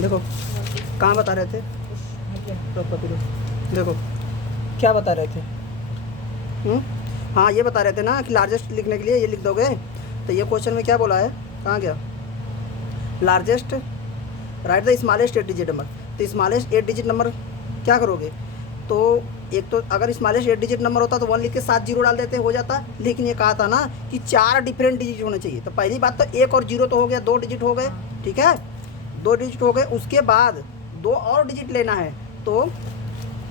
देखो कहाँ बता रहे थे, देखो क्या बता रहे थे। हाँ ये बता रहे थे ना कि लार्जेस्ट लिखने के लिए ये लिख दोगे। तो ये क्वेश्चन में क्या बोला है, कहाँ गया, largest right the smallest 8 digit number. तो स्मॉलेस्ट 8 डिजिट नंबर क्या करोगे, तो एक तो अगर स्मॉलेस्ट 8 डिजिट नंबर होता तो 1 लिख के 7 जीरो डाल देते, हो जाता। लेकिन ये कहा था ना कि 4 डिफरेंट डिजिट होने चाहिए। तो पहली बात तो 1 और 0 तो हो गया, 2 डिजिट हो गए, ठीक है, 2 डिजिट हो गए। उसके बाद 2 और डिजिट लेना है। तो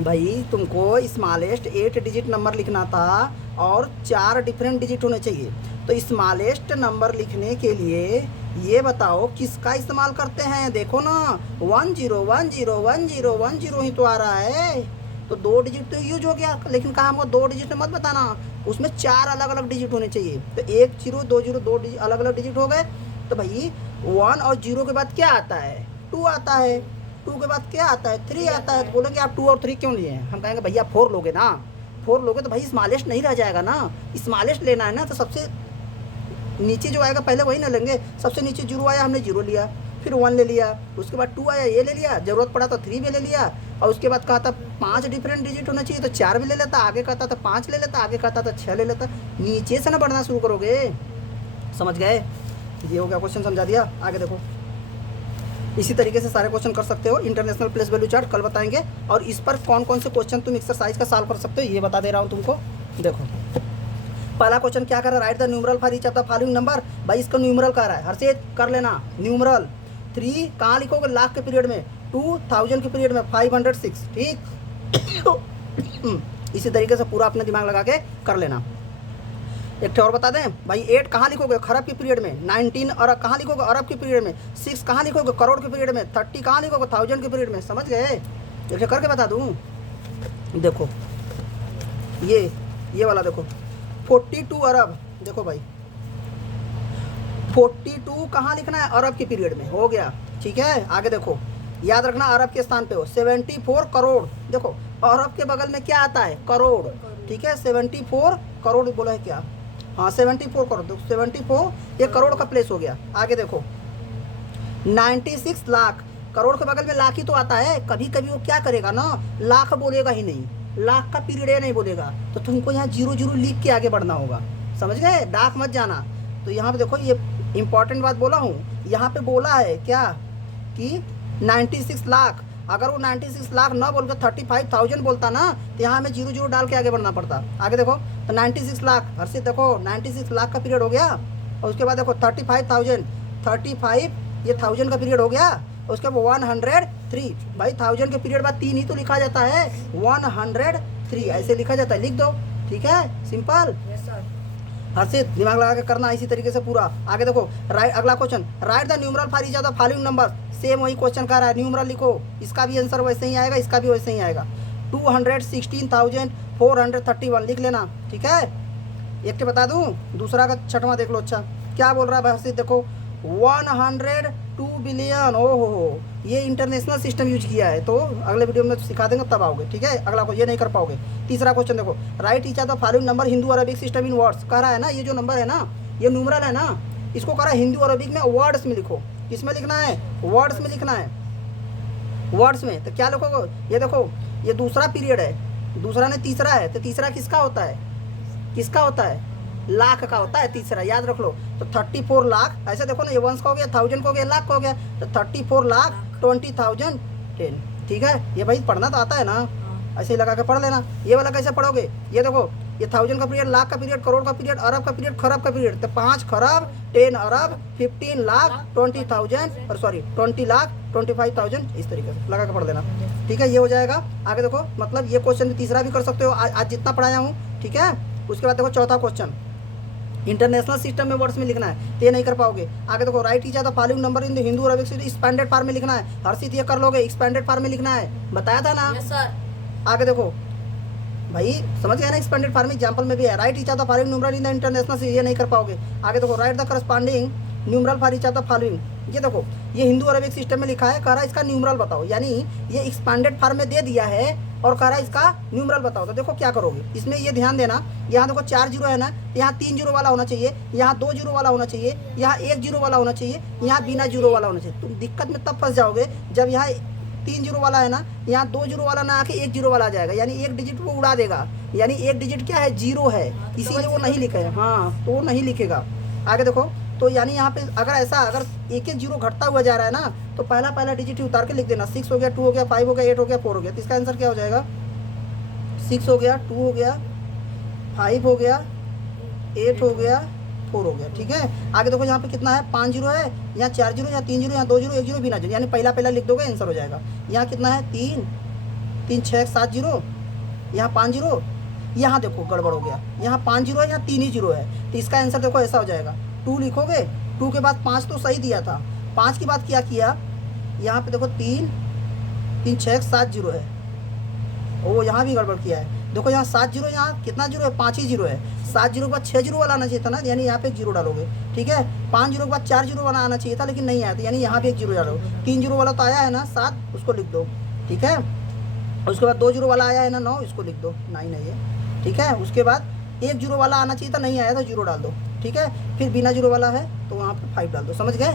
भाई तुमको स्मॉलेस्ट 8 डिजिट नंबर लिखना था और 4 डिफरेंट डिजिट होने चाहिए। तो स्मॉलेस्ट नंबर लिखने के लिए ये बताओ किसका इस्तेमाल करते हैं। देखो ना 1 0 1 0 1 0 1 0 ही तो आ रहा है। तो 2 डिजिट तो यूज हो गया, लेकिन कहा हमको 2 डिजिट मत बताना, उसमें 4 अलग अलग डिजिट होने चाहिए। तो 1 0 2 0 2 अलग अलग डिजिट हो गए। तो भाई 1 और 0 के बाद क्या आता है, 2 आता है, 2 के बाद क्या आता है, 3 आता है। तो बोलेंगे आप 2 और 3 क्यों लिए हैं, हम कहेंगे भैया 4 लोगे ना, 4 लोगे तो भाई स्मॉलेस्ट नहीं रह जाएगा ना, स्मॉलेस्ट लेना है ना। तो सबसे नीचे जो आएगा पहले वही ना लेंगे। सबसे नीचे 0 आया, हमने 0 लिया, फिर 1 ले लिया, उसके बाद 2 आया, ये ले लिया, ज़रूरत पड़ा तो 3 भी ले लिया। और उसके बाद कहा था 5 डिफरेंट डिजिट होना चाहिए, तो 4 भी ले लेता, आगे कहता था 5 ले लेता, आगे कहता था 6 ले लेता। नीचे से ना बढ़ना शुरू करोगे, समझ गए। ये हो गया क्वेश्चन, समझा दिया। आगे देखो, इसी तरीके से सारे क्वेश्चन कर सकते हो। इंटरनेशनल प्लेस वैल्यू चार्ट कल बताएंगे, और इस पर कौन कौन से क्वेश्चन तुम एक्सरसाइज का सॉल्व कर सकते हो ये बता दे रहा हूँ तुमको। देखो पहला क्वेश्चन क्या कर रहा है, right the numeral for each of the following number. भाई इसका न्यूमरल कर रहा है, हर्षित कर लेना न्यूमरल। 3 कहाँ लिखोगे, लाख के पीरियड में, 2000 के पीरियड में 506, ठीक। इसी तरीके से पूरा अपने दिमाग लगा के कर लेना। एक और बता दें भाई, 8 कहाँ लिखोगे, खरब के पीरियड में, 19 अरब कहाँ लिखोगे, अरब के पीरियड में, 6 कहाँ लिखोगे, करोड़ के पीरियड में, 30 कहाँ लिखोगे, 1000 के पीरियड में। समझ गए, एक करके बता दूँ। देखो ये वाला देखो 42 अरब, देखो भाई 42 कहाँ लिखना है, अरब के पीरियड में, हो गया, ठीक है। आगे देखो, याद रखना अरब के स्थान पे हो। 74 करोड़, देखो अरब के बगल में क्या आता है, करोड़, ठीक है। 74 करोड़ बोला है क्या, हाँ 74 करोड़, देखो 74 ये करोड़ का प्लेस हो गया। आगे देखो 96 लाख, करोड़ के बगल में लाख ही तो आता है। कभी कभी वो क्या करेगा ना, लाख बोलेगा ही नहीं, लाख का पीरियड नहीं बोलेगा। तो तुमको यहाँ 0 0 लिख के आगे बढ़ना होगा, समझ गए, डाक मत जाना। तो यहाँ पे देखो ये इंपॉर्टेंट बात बोला हूँ, यहाँ पे बोला है क्या कि 96 लाख। अगर वो 96 लाख ना बोल के 35,000 बोलता ना, तो यहाँ हमें 0 0 डाल के आगे बढ़ना पड़ता। आगे देखो तो 96 लाख, हर्षित देखो 96 लाख का पीरियड हो गया। और उसके बाद देखो 35,000, 35 ये 1000 का पीरियड हो गया। और उसके बाद 103, भाई 1000 के पीरियड बाद 3 ही तो लिखा जाता है, 103 ऐसे लिखा जाता है, लिख दो, ठीक है, सिंपल। हर्षित दिमाग लगा के करना इसी तरीके से पूरा। आगे देखो राइट, अगला question, right the numeral for each of the following number. Same वही क्वेश्चन का रहा है, न्यूमरल लिखो, इसका भी आंसर वैसे ही आएगा, इसका भी वैसे ही आएगा। 216,431 लिख लेना, ठीक है। एक के बता दूं, दूसरा का छठवां देख लो। अच्छा क्या बोल रहा है हर्षित, देखो 102 बिलियन, ओहो ये इंटरनेशनल सिस्टम यूज किया है। तो अगले वीडियो में सिखा देंगे तब आओगे, ठीक है। अगला को ये नहीं कर पाओगे। तीसरा क्वेश्चन देखो, right each of the following number Hindu Arabic system in words. कह रहा है ना ये जो नंबर है ना, ये न्यूमरल है ना, इसको कह रहा है हिंदू अरबिक में वर्ड्स में लिखो। किसमें लिखना है, वर्ड्स में लिखना है, वर्ड्स में। तो क्या लिखोगे, ये देखो ये दूसरा पीरियड है, दूसरा ने तीसरा है, तो तीसरा किसका होता है, किसका होता है, लाख का होता है तीसरा, याद रख लो। तो 34 लाख, ऐसे देखो ना, ये 1 का हो गया, 1000 का हो गया, लाख का हो गया। तो 34 लाख 20,010, ठीक है। ये भाई पढ़ना तो आता है ना, ऐसे ही लगा के पढ़ लेना। ये वाला कैसे पढ़ोगे, ये देखो ये 1000 का पीरियड, लाख का पीरियड, करोड़ का पीरियड, अरब का पीरियड, खरब का पीरियड। तो 5 खरब 10 अरब 15 लाख 20,000, और सॉरी 20 लाख 25,000, इस तरीके से लगा के पढ़ देना, ठीक है। ये हो जाएगा। आगे देखो, मतलब ये क्वेश्चन तीसरा भी कर सकते हो, आज जितना पढ़ाया हूँ, ठीक है। उसके बाद देखो चौथा क्वेश्चन, इंटरनेशनल सिस्टम में वर्ड्स में लिखना है, तो ये नहीं कर पाओगे। आगे देखो, right each of the following number in the Hindu Arabic expanded form में लिखना है। हर्षित ये कर लोगे, एक्सपेंडेड फॉर्म में लिखना है, बताया था ना। Yes sir. आगे देखो भाई समझ गया ना, एक्सपेंडेड फॉर्म एग्जांपल में भी है, right each of the following numeral in the international, ये नहीं कर पाओगे। आगे देखो, right the corresponding numeral for each of the following. ये देखो ये हिंदू अरबिक सिस्टम में लिखा है, कह रहा है इसका न्यूमरल बताओ, यानी ये एक्सपांडेड फॉर्म में दे दिया है और कह रहा है इसका न्यूमरल बताओ। तो देखो क्या करोगे, इसमें ये ध्यान देना, यहाँ देखो 4 जीरो है ना, यहाँ 3 जीरो वाला होना चाहिए, यहाँ 2 जीरो वाला होना चाहिए, यहाँ 1 जीरो वाला होना चाहिए, यहाँ बिना जीरो वाला होना चाहिए। तुम दिक्कत में तब फंस जाओगे जब यहाँ 3 जीरो वाला है ना, यहाँ 2 जीरो वाला ना आके 1 जीरो वाला आ जाएगा, यानी एक डिजिट वो उड़ा देगा, यानी एक डिजिट क्या है, जीरो है, इसीलिए वो नहीं लिखा है। हाँ, तो वो नहीं लिखेगा। आगे देखो, तो यानी यहाँ पे अगर ऐसा अगर एक एक जीरो घटता हुआ जा रहा है ना, तो पहला डिजिट ही उतार के लिख देना। 6 हो गया, 2 हो गया, 5 हो गया, 8 हो गया, 4 हो गया। तो इसका आंसर क्या हो जाएगा, 6 हो गया, 2 हो गया, 5 हो गया, 8 हो गया, 4 हो गया। ठीक है, आगे देखो यहाँ पे कितना है, 5 जीरो है, यहाँ 4 जीरो, यहाँ 3 जीरो, यहाँ 2 जीरो, 1 जीरो, बिना जीरो, यानी पहला लिख दोगे आंसर हो जाएगा। यहाँ कितना है, 3 6 7 जीरो, यहाँ 5 जीरो, यहाँ देखो गड़बड़ हो गया, यहाँ 5 जीरो है, यहाँ 3 ही जीरो है। तो इसका आंसर देखो ऐसा हो जाएगा, 2 लिखोगे, 2 के बाद 5 तो सही दिया था, 5 के बाद क्या किया, यहाँ पे देखो 3 6 7 जीरो है, ओ यहाँ भी गड़बड़ किया है। देखो यहाँ 7 जीरो, यहाँ कितना जीरो है, 5 ही जीरो है। 7 जीरो के बाद 6 जीरो वाला आना चाहिए था ना, यानी यहाँ पे एक जीरो डालोगे। ठीक है, 5 जीरो के बाद 4 जीरो वाला आना चाहिए था, लेकिन नहीं आया था, यानी यहाँ पे एक जीरो डालोगे। 3 जीरो वाला तो आया है ना 7, उसको लिख दो। ठीक है, उसके बाद 2 जीरो वाला आया है ना 9, इसको लिख दो, 9 है ये। ठीक है, उसके बाद 1 जीरो वाला आना चाहिए था, नहीं आया था, जीरो डाल दो। ठीक है, फिर बिना जीरो वाला है तो वहाँ पे 5 डाल दो। समझ गए?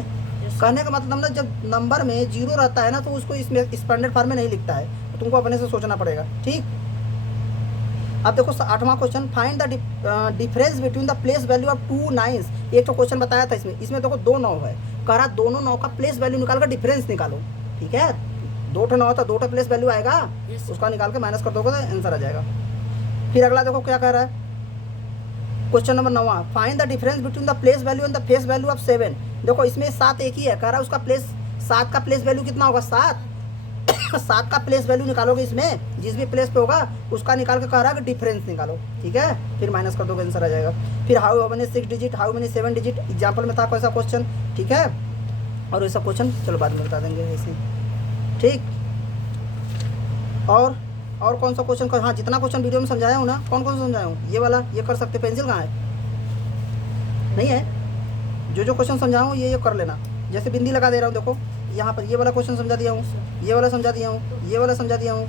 कहने का मतलब ना, जब नंबर में जीरो रहता है ना, तो उसको इसमें एक्सपेंडेड फॉर्म में नहीं लिखता है, तो तुमको अपने से सोचना पड़ेगा। ठीक, अब देखो 8वां question, find the difference between the place value of 2 nines. एक तो क्वेश्चन बताया था इसमें देखो 2 9 है, कह रहा दोनों 9 का प्लेस वैल्यू निकाल कर डिफरेंस निकालो। ठीक है, 2 9 था, 2 प्लेस वैल्यू आएगा, उसका निकाल के माइनस कर दोगे तो आंसर आ जाएगा। फिर अगला देखो क्या कह रहा है, question number 9, find the difference between the place value and the face value of 7। देखो इसमें 7 एक ही है, कह रहा है उसका प्लेस, 7 का प्लेस वैल्यू कितना होगा, 7 7 का प्लेस वैल्यू निकालोगे, इसमें जिस भी प्लेस पे होगा उसका निकाल के कह रहा है कि डिफरेंस निकालो। ठीक है, फिर माइनस कर दोगे, आंसर आ जाएगा। फिर how many 6 digit, how many 7 digit, example में था ऐसा क्वेश्चन। ठीक है, और ऐसा क्वेश्चन चलो बाद में बता देंगे ऐसे। ठीक, और कौन सा क्वेश्चन हाँ, जितना क्वेश्चन वीडियो में समझाया हूँ ना, कौन कौन सा समझाया हूँ, ये वाला ये कर सकते, पेंसिल कहाँ है, नहीं है, जो क्वेश्चन समझाया हूँ ये कर लेना। जैसे बिंदी लगा दे रहा हूँ, देखो यहाँ पर ये वाला क्वेश्चन समझा दिया हूँ, ये वाला समझा दिया हूँ, ये वाला समझा दिया हूँ,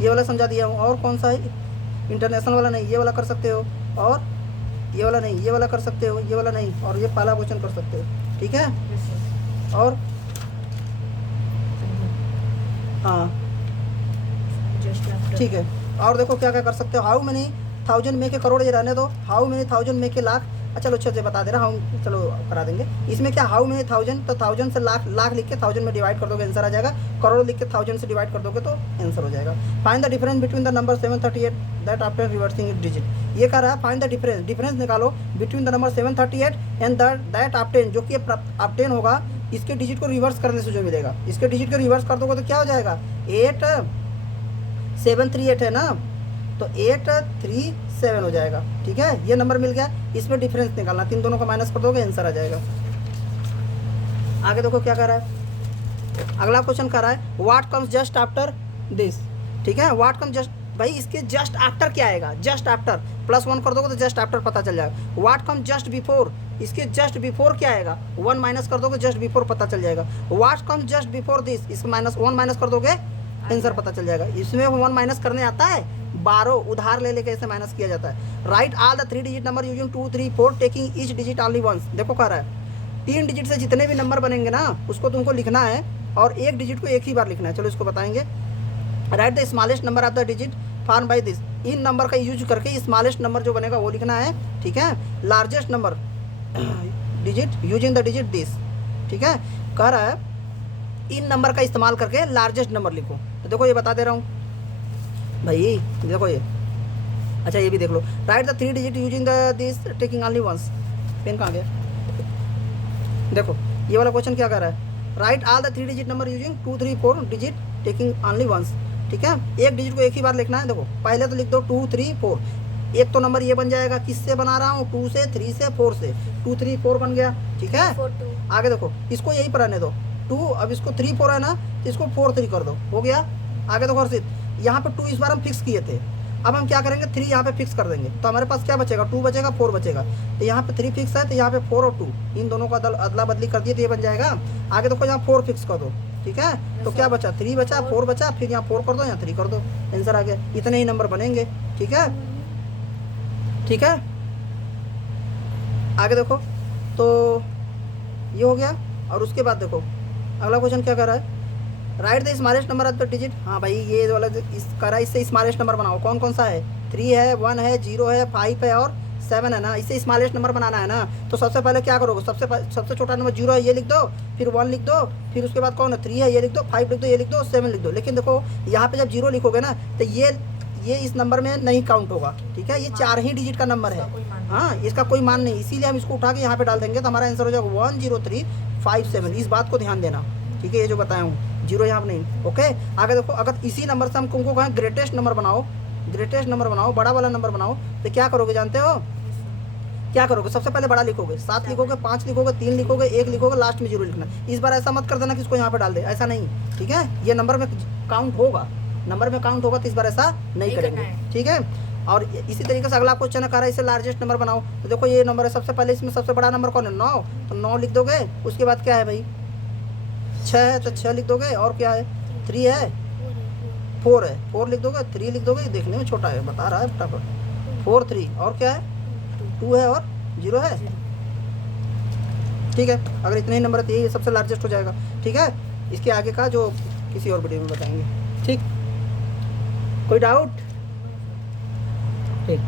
ये वाला समझा दिया हूँ। और कौन सा है, इंटरनेशनल वाला नहीं, ये वाला कर सकते हो, और ये वाला नहीं, ये वाला कर सकते हो, ये वाला नहीं, और ये पहला क्वेश्चन कर सकते हो। ठीक है, और हाँ ठीक है, और देखो क्या क्या कर सकते हो, हाउ मेनी थाउजेंड में के करोड़, ये रहने दो, हाउ मेनी थाउजेंड में के लाख। चलो अच्छे से बता दे रहा हूँ, चलो करा देंगे। इसमें क्या, हाउ मेनी थाउजेंड, तो थाउजेंड से लाख लिख के थाउजेंड में डिवाइड कर दोगे, आंसर आ जाएगा। करोड़ लिख के थाउजेंड से डिवाइड कर दोगे तो आंसर हो जाएगा। Find the difference between the number 738 that after reversing it digit. ये कह रहा है फाइंड द डिफरेंस निकालो between the number 738 and that obtain, जो कि ऑब्टेन होगा इसके डिजिट को रिवर्स करने से जो मिलेगा। इसके डिजिट को रिवर्स कर दोगे तो क्या हो जाएगा, 8738 है ना, तो 837 हो जाएगा। ठीक है, ये नंबर मिल गया, इसमें डिफरेंस निकालना, तीन दोनों का माइनस कर दोगे, आंसर आ जाएगा। आगे देखो क्या कर रहा है, अगला क्वेश्चन कर रहा है what comes just after this. ठीक है, व्हाट कम्स जस्ट, भाई इसके जस्ट आफ्टर क्या आएगा, जस्ट आफ्टर +1 कर दोगे तो जस्ट आफ्टर पता चल जाएगा। व्हाट कम्स जस्ट बिफोर, इसके जस्ट बिफोर क्या आएगा, 1 माइनस कर दोगे, जस्ट बिफोर पता चल जाएगा। What comes just before this, इसका -1 माइनस कर दोगे, आंसर पता चल जाएगा। इसमें 1 माइनस करने आता है, 12 उधार ले लेके ऐसे माइनस किया जाता है। Write all the 3 digit number using 2 3 4 taking each digit only once. देखो कह रहा है 3 डिजिट से जितने भी नंबर बनेंगे ना, उसको तुमको लिखना है, और एक डिजिट को एक ही बार लिखना है। चलो इसको बताएंगे। Right the smallest number of the digit form by this. In number का यूज करके स्मॉलेस्ट नंबर जो बनेगा वो लिखना है। ठीक है, largest number digit using the digit this. ठीक है, कह रहा है इन नंबर का इस्तेमाल करके लार्जेस्ट नंबर लिखो। तो देखो ये बता दे रहा हूँ भाई, देखो ये, अच्छा ये भी देख लो। Write the 3 digit using the this taking only once. Pen कहाँ गया, देखो ये वाला क्वेश्चन क्या कर रहा है, write all the 3 digit number using 2 3 4 digit taking only once. ठीक है, एक डिजिट को एक ही बार लिखना है। देखो पहले तो लिख दो 2 3 4, एक तो नंबर ये बन जाएगा, किससे बना रहा हूँ, 2 से 3 से 4 से, 2 3 4 बन गया। ठीक है, आगे देखो इसको यही पर रहने दो 2, अब इसको 3 4 है ना, तो इसको 4 3 कर दो, हो गया। आगे देखो हर्षित, यहाँ पे 2 इस बार हम फिक्स किए थे, अब हम क्या करेंगे, 3 यहाँ पे फिक्स कर देंगे, तो हमारे पास क्या बचेगा, 2 बचेगा, 4 बचेगा। तो यहाँ पे 3 फिक्स है, तो यहाँ पे 4 और 2 इन दोनों का अदला बदली कर दिए तो ये बन जाएगा। आगे देखो यहाँ 4 फिक्स कर दो, ठीक है, तो क्या बचा, 3 बचा, 4 बचा, फिर यहाँ 4 कर दो, यहाँ 3 कर दो, आंसर आ गया। इतने ही नंबर बनेंगे, ठीक है, ठीक है। आगे देखो, तो ये हो गया। और उसके बाद देखो अगला क्वेश्चन क्या कर रहा है, right the smallest number of the digit. हाँ भाई ये वाला इस करा, इससे स्मॉलेस्ट नंबर बनाओ। कौन कौन सा है, 3 है, 1 है, 0 है, 5 है और 7 है ना। इससे स्मॉलेस्ट नंबर बनाना है ना, तो सबसे पहले क्या करोगे, सबसे छोटा नंबर 0 है, ये लिख दो, फिर 1 लिख दो, फिर उसके बाद कौन है, 3 है, ये लिख दो, 5 लिख दो, ये लिख दो, 7 लिख दो। लेकिन देखो यहाँ पे जब 0 लिखोगे ना, तो ये इस नंबर में नहीं काउंट होगा, ठीक है, ये 4 ही डिजिट का नंबर है, हाँ, इसका कोई मान नहीं, इसीलिए हम इसको उठा के यहाँ पे डाल देंगे, तो हमारा आंसर हो जाएगा 10357। इस बात को ध्यान देना, ठीक है, ये जो बताया हूँ, 0 यहाँ पे नहीं, ओके। आगे देखो, अगर इसी नंबर से हम तुमको कहें ग्रेटेस्ट नंबर बनाओ, ग्रेटेस्ट नंबर बनाओ, बड़ा वाला नंबर बनाओ, तो क्या करोगे जानते हो, क्या करोगे, सबसे पहले बड़ा लिखोगे, 7 लिखोगे, 5 लिखोगे, 3 लिखोगे, 1 लिखोगे, लास्ट में 0 लिखना। इस बार ऐसा मत कर देना कि इसको यहाँ पे डाल दे, ऐसा नहीं, ठीक है, ये नंबर में काउंट होगा, नंबर में काउंट होगा, तो इस बार ऐसा नहीं करेंगे, ठीक है। और इसी तरीके से अगला क्वेश्चन है, कह रहा है इसे लार्जेस्ट नंबर बनाओ, तो देखो ये नंबर है, सबसे पहले इसमें सबसे बड़ा नंबर कौन है, 9, तो 9 लिख दोगे। उसके बाद क्या है भाई, 6 है, तो 6 लिख दोगे, और क्या है, 3 है, 4 है, 4 लिख दोगे, 3 लिख दोगे, देखने में छोटा है, बता रहा है फटाफट, 4 3, और क्या है, 2 है और 0 है, ठीक है। अगर इतने ही नंबर है तो यही सबसे लार्जेस्ट हो जाएगा, ठीक है। इसके आगे का जो किसी और वीडियो में बताएंगे, ठीक, कोई डाउट, ठीक।